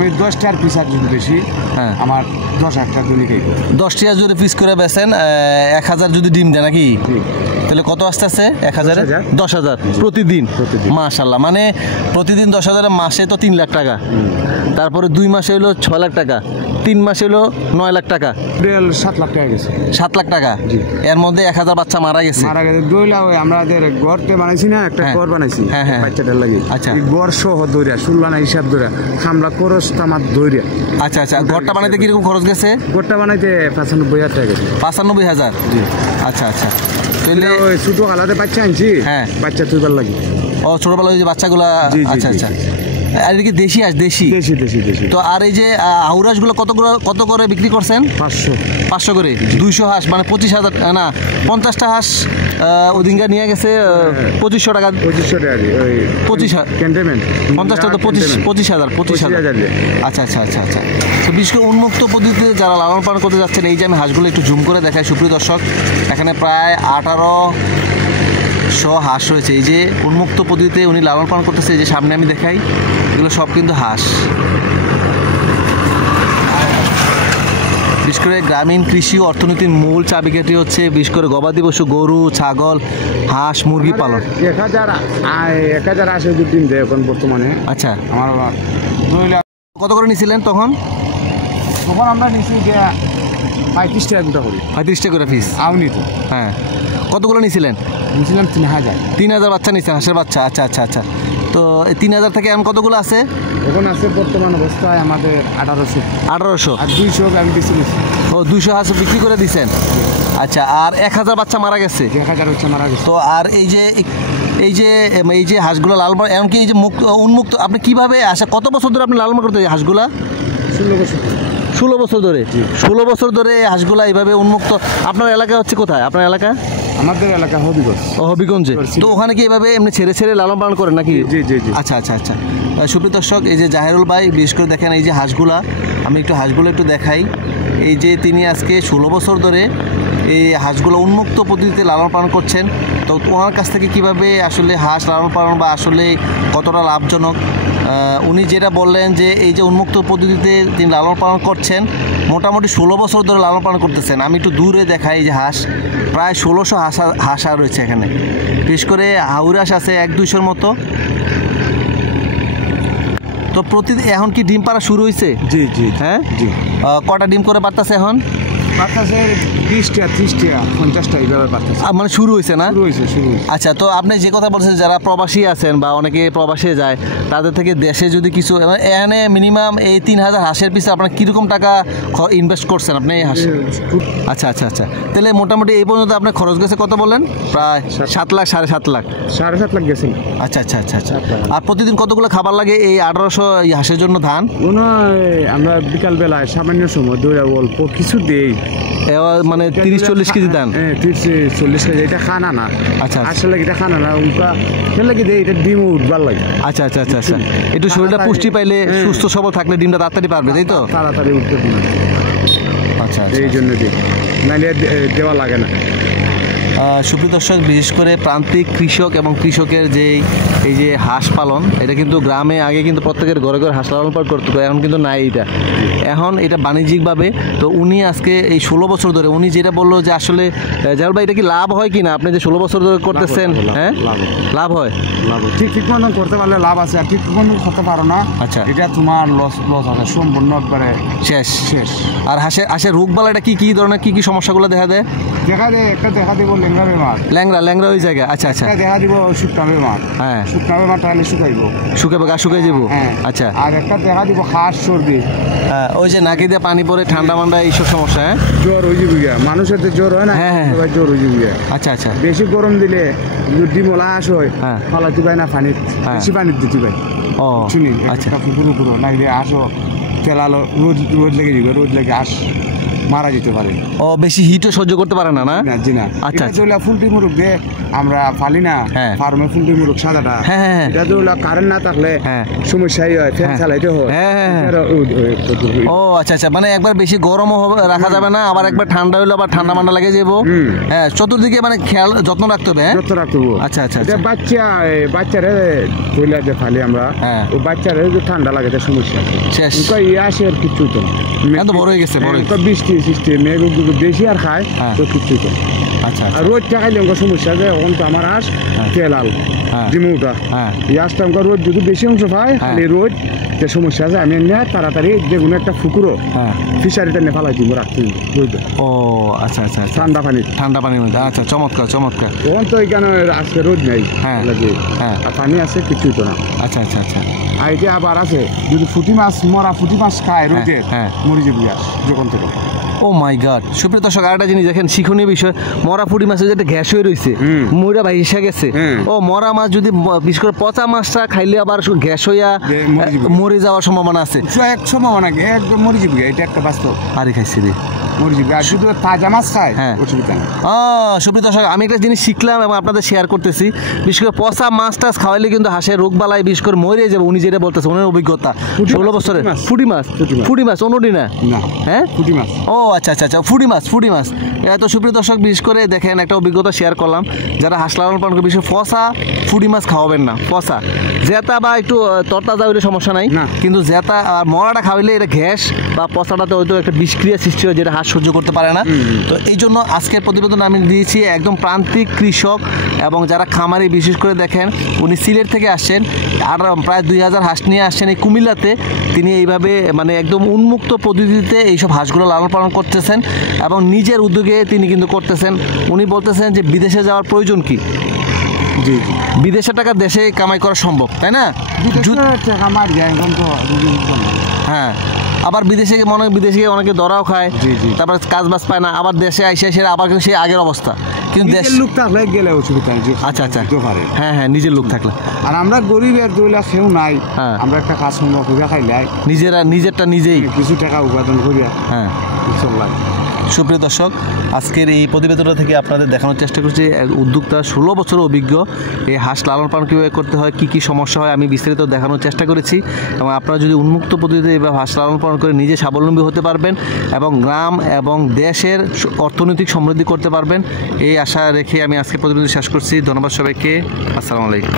আমি 10টার পিস আর যদি বেশি হ্যাঁ আমার 10,000 টাকা দিলে 10টা যদি পিস করে বেচেন 1000 যদি ডিম দেয় নাকি তাহলে কত আসতে আছে 1000 10,000 প্রতিদিন মাশাআল্লাহ মানে প্রতিদিন 10,000 মাসে তো 3 লাখ টাকা তারপরে 2 মাসে হলো 6 লাখ টাকা 3 মাসে হলো 9 লাখ টাকা 7 লাখ টাকা গেছে 7 লাখ টাকা এর মধ্যে 1000 বাচ্চা মারা গেছে দইলা ওই আমাদের ঘরতে বানাইছি না একটা ঘর বানাইছি বাচ্চাটার লাগি আচ্ছা এই ঘর সহ দইরা সুল্লানা হিসাব দইরা খামলা খরচ আমার দইরা আচ্ছা আচ্ছা ঘরটা বানাইতে কিরকম খরচ গেছে ঘরটা বানাইতে 95,000 টাকা গেছে 95,000 আচ্ছা আচ্ছা তাহলে ওই ছোট কালাতে বাচ্চা আনছি হ্যাঁ বাচ্চা তুইবার লাগি ও ছোটবেলা ওই যে বাচ্চাগুলা আচ্ছা আচ্ছা আর এটা কি দেশি দেশি তো আর এই যে আউরাসগুলো কত করে বিক্রি করছেন 500 করে 200 হাঁস মানে 25,000 না 50টা হাঁস ওই দিনকে নিয়ে গেছে 2500 টাকা 25,000 ক্যান্টনমেন্ট 50টা তো 25,000 আচ্ছা আচ্ছা আচ্ছা আচ্ছা তো বিশেষ করে উন্মুক্ত পদ্ধতিতে যারা লালন পালন করতে যাচ্ছেন এই যে আমি হাঁসগুলো একটু জুম করে দেখাই সুপ্রিয় দর্শক এখানে প্রায় 1800 হাঁস রয়েছে এই যে উন্মুক্ত পদ্ধতিতে উনি লালন পালন করতেছে এই যে সামনে আমি দেখাই এগুলো সব কিন্তু হাঁস বিশেষ করে গ্রামীণ কৃষি অর্থনীতির মূল চাবিকাঠি হচ্ছে বিশেষ করে গবাদি পশু গরু ছাগল হাঁস মুরগি পালন 1000 আসে দিন দেয় এখন বর্তমানে আচ্ছা আমার কত করে নিছিলেন তখন আমরা নিছি যে 35 টাকা গোটা করি 35 টাকা করে পিস আউনি তো হ্যাঁ কতগুলো নিছিলেন 3,000 বাচ্চা নিছেন হাঁসের বাচ্চা আচ্ছা আচ্ছা আচ্ছা তো এই 3,000 থেকে এখন কতগুলো আছে এখন আছে বর্তমান অবস্থায় আমাদের 1800 আর 200 আমি বেশি নিছি ও 200 হাঁস বিক্রি করে দিছেন আচ্ছা আর 1000 বাচ্চা মারা গেছে 1000 বাচ্চা মারা গেছে তো আর এই যে হাঁসগুলো লালন পালন এমনকি এই যে উন্মুক্ত আপনি কিভাবে আসা কত বছর ধরে আপনি লালন পালন করতে হাঁসগুলা 16 বছর ধরে 16 বছর ধরে হাঁসগুলা এইভাবে উন্মুক্ত আপনার এলাকা হচ্ছে কোথায় আপনার এলাকা আমাদের এলাকা হবিগঞ্জে তো ওখানে কি এভাবে এমনি ছেড়ে লালন পালন করেন নাকি জি আচ্ছা আচ্ছা আচ্ছা সুপ্রিয় দর্শক এই যে জাহেরুল ভাই বিশেষ করে দেখেন এই যে হাঁসগুলা আমি হাঁসগুলো একটু দেখাই এই যে তিনি আজকে 16 বছর ধরে এই হাঁসগুলো উন্মুক্ত পদ্ধতিতে লালন পালন করছেন তো ওনার কাছ থেকে কিভাবে আসলে হাঁস লালন পালন বা আসলে কতটা লাভজনক উনি যেটা বললেন যে এই যে উন্মুক্ত পদ্ধতিতে তিনি লালন পালন করছেন মোটামুটি 16 বছর ধরে লালন পালন করতেছেন আমি একটু দূরে দেখাই যে হাঁস প্রায় 1600 হাঁস রয়েছে এখানে বিশেষ করে হাউরাস আছে 1-200 মতো তো প্রতিদিন এখন কি ডিম পাড়া শুরু হয়েছে জি হ্যাঁ জি কটা ডিম করে পারতেছে এখন 30টা 30টা 50টা এইভাবে পারতেছে মানে শুরু হয়েছে না শুরু হয়েছে আচ্ছা তো আপনি যে কথা বলছেন যারা প্রবাসী আছেন বা অনেকে প্রবাসে যায় তাদের থেকে দেশে যদি কিছু এখানে মিনিমাম এই 3,000 হাঁসের পিছনে আপনার কীরকম টাকা ইনভেস্ট করছেন আপনি এই হাঁসে আচ্ছা আচ্ছা আচ্ছা তাহলে মোটামুটি এই পর্যন্ত আপনার খরচ গেছে কত বললেন প্রায় 7 লাখ 7.5 লাখ 7.5 লাখ গেছে আচ্ছা আচ্ছা আচ্ছা আচ্ছা আর প্রতিদিন কতগুলো খাবার লাগে এই 1800 হাঁসের জন্য ধান আমরা বিকালবেলায় সামান্য সময় দৌড়া অল্প কিছু দেই মানে 30-40 কেজি দান 30-40 কেজি এটা খানা না আচ্ছা আসলে এটা খানা না উনকা খেলে কি দেই এটা ডিম উঠবার লাগে আচ্ছা আচ্ছা আচ্ছা আচ্ছা একটু শরীরটা পুষ্টি পাইলে সুস্থ সবল থাকলে ডিমটা তাড়াতাড়ি পারবে তাই তো তাড়াতাড়ি উঠতে পারবে আচ্ছা এই জন্য দিই নাইলে দেওয়া লাগে না সুপ্রিয় দর্শক বিশেষ করে প্রান্তিক কৃষক এবং কৃষকের যে এই যে হাঁস পালন এটা কিন্তু গ্রামে আগে কিন্তু প্রত্যেকের ঘরে ঘরে হাঁস লালন পালন করতে এখন কিন্তু নাই এখন এটা বাণিজ্যিকভাবে তো উনি আজকে এই 16 বছর ধরে উনি যেটা বললো যে আসলে জাহেরুল ভাই এটা কি লাভ হয় কি না আপনি যে 16 বছর ধরে করতেছেন হ্যাঁ লাভ হয় ঠিক মতন করতে পারলে লাভ আছে আর ঠিক মতন করতে পারো না আচ্ছা এটা তোমার লস আছে সম্পূর্ণ একবারে শেষ আর হাঁসের রোগবালা এটা কি ধরনের কি সমস্যাগুলো দেখা দেয় দেখা দেবো ল্যাংরা ওই জায়গা আচ্ছা আচ্ছা দেখা দিব শুকনা বেমার হ্যাঁ শুকনা বেমার তাহলে শুকাইবে গা শুকাই যাবো আচ্ছা আর একটা দেখা দিব খাস সর্দি হ্যাঁ ওই যে নাকি দিয়ে পানি পড়ে ঠান্ডা মান্ডা এইসব সমস্যা হ্যাঁ জ্বর হয়ে যাবে মানুষের তো জ্বর হয় না জ্বর হয়ে যাবে আচ্ছা আচ্ছা বেশি গরম দিলে যদি মোলা আস হয় ফালাতে পাই না পানি বেশি পানি দিতে পাই ও শুনি আচ্ছা পুরো নাইলে আসো তেলালো রোদ লেগে যাবে রোদ লেগে আস মারা যেতে পারে। ও বেশি হিটও সহ্য করতে পারে না, না? না জি না। আচ্ছা, এটা হলো ফুলটি মুরগ দিয়ে আমরা পালি না, হ্যাঁ। ফার্মে ফুলটি মুরগ সাদাটা। হ্যাঁ, হ্যাঁ, হ্যাঁ। এটা তো হলো কারেন্ট না থাকলে হ্যাঁ। সমস্যাই হয়, ফ্যান হ্যাঁ। চালাইতে হয়। হ্যাঁ, হ্যাঁ, হ্যাঁ। এটারও ও আচ্ছা আচ্ছা, মানে একবার বেশি গরমও রাখা যাবে না, আবার একবার ঠান্ডা হইলে আবার ঠান্ডা মান্ডা লেগে যাবো। হ্যাঁ, চতুর্দিকে মানে খেয়াল যত্ন রাখতে হবে। যত্ন রাখতে হবে। আচ্ছা আচ্ছা এটা আচ্ছা। বাচ্চারে কইলা যে ফালি আমরা, হ্যাঁ। ও বাচ্চারে যে ঠান্ডা লাগে তার সমস্যা আছে। শেষ। উনকা ইয়ে আসে আর কিচ্ছু তো না। এখন তো বড় হয়ে গেছে, বড় হয়ে গেছে। বৃষ্টি সৃষ্টি মেঘ বেশি আর খায় হ্যাঁ। তো কিচ্ছু তো না। আচ্ছা আর রোদ থাকাইলে আমার সমস্যা আছে, এখন তো আমার হাঁস তেলাল হ্যাঁ। ডিমুটা হ্যাঁ। এই হাঁসটা আমার রোদ যদি বেশি অংশ পায় খালি রোদ যে সমস্যা আছে, আমি এমনি তাড়াতাড়ি যে কোনো একটা পুকুরও হ্যাঁ। ফিশারিটা নিয়ে ফালাই দিব রাখতে রোদ ও আচ্ছা আচ্ছা আচ্ছা, ঠান্ডা পানি। ঠান্ডা পানির মধ্যে। আচ্ছা, চমৎকার চমৎকার। এখন তো এখানে আজকে রোদ নেই, হ্যাঁ। হ্যাঁ। আর পানি আছে কিছুই তো না। আচ্ছা আচ্ছা আচ্ছা। আর এটা আবার আছে যদি ফুটি মাছ মরা ফুটি মাছ খায় রোদে হ্যাঁ। মরে যাবি যখন থেকে। ও মাই গড, সুপ্রিয় দর্শক, আরেকটা জিনিস দেখেন, শিক্ষণীয় বিষয়, মরা পুঁটি মাছের যেটা গ্যাস হয়ে রয়েছে, মরা ভাই এসে গেছে। ও মরা মাছ যদি বিশেষ করে পচা মাছটা খাইলে আবার গ্যাস হইয়া মরে যাওয়ার সম্ভাবনা আছে। এক সম্ভাবনা একদম মরে যাবি, এটা একটা বাস্তব। আরে খাইছি রে, মরে যাবি। আর যদি তাজা মাছ খায় হ্যাঁ। অসুবিধা নেই। সুপ্রিয় দর্শক, আমি একটা জিনিস শিখলাম এবং আপনাদের শেয়ার করতেছি। বিশেষ করে পচা মাছ টাছ খাওয়াইলে কিন্তু হাঁসের রোগ বালাই বিশেষ করে মরে যাবে। উনি যেটা বলতেছে, ওনার অভিজ্ঞতা 16 বছরের। ফুটি মাছ, ফুটি মাছ অন্যটি না? না, হ্যাঁ, ফুটি মাছ। ও আচ্ছা আচ্ছা আচ্ছা, ফুটি মাছ, ফুটি মাছ। এত সুপ্রিয় দর্শক, বিশেষ করে দেখেন একটা অভিজ্ঞতা শেয়ার করলাম, যারা হাঁস লালন পালন করে, বিশেষ পচা ফুটি মাছ খাওয়াবেন না। পচা জেতা বা একটু তরতাজা হইলে সমস্যা নাই, কিন্তু জেতা আর মরাটা খাওয়াইলে এটা গ্যাস বা পচাটাতে হয়তো একটা বিষক্রিয়া সৃষ্টি হয়, যেটা হাঁস সহ্য করতে পারে না। তো এই জন্য আজকের প্রতিবেদন আমি দিয়েছি একদম প্রান্তিক কৃষক এবং যারা খামারি, বিশেষ করে দেখেন উনি সিলেট থেকে আসছেন, আর প্রায় 2000 হাঁস নিয়ে আসছেন এই কুমিল্লাতে। তিনি এইভাবে মানে একদম উন্মুক্ত পদ্ধতিতে এইসব হাঁসগুলো লালন পালন করতেছেন এবং নিজের উদ্যোগে তিনি কিন্তু করতেছেন। উনি বলতেছেন যে বিদেশে যাওয়ার প্রয়োজন কি, জি, বিদেশের টাকা দেশে কামাই করা সম্ভব, তাই না? হ্যাঁ, আবার বিদেশে বিদেশে গিয়ে অনেকে ধরাও খায়, তারপরে কাজ বাজ পায় না, আবার দেশে আইসে আবার কিন্তু সেই আগের অবস্থা। কিন্তু দেশ লোক থাকলে গেলে অসুবিধা নেই। আচ্ছা আচ্ছা, হ্যাঁ হ্যাঁ, নিজের লোক থাকলে। আর আমরা গরিবের দুইলা খেউ নাই, আমরা একটা কাজ সম্ভব করে খাইলাই নিজেরটা নিজেই কিছু টাকা উপার্জন করিয়া। হ্যাঁ, লাগে। সুপ্রিয় দর্শক, আজকের এই প্রতিবেদনটা থেকে আপনাদের দেখানোর চেষ্টা করছি এক উদ্যোক্তা 16 বছর অভিজ্ঞ এই হাঁস লালন পালন কীভাবে করতে হয়, কী কী সমস্যা হয়, আমি বিস্তারিত দেখানোর চেষ্টা করেছি। এবং আপনারা যদি উন্মুক্ত পদ্ধতিতে এভাবে হাঁস লালন পালন করে নিজে স্বাবলম্বী হতে পারবেন এবং গ্রাম এবং দেশের অর্থনৈতিক সমৃদ্ধি করতে পারবেন, এই আশা রেখে আমি আজকের প্রতিবেদন শেষ করছি। ধন্যবাদ সবাইকে, আসসালামু আলাইকুম।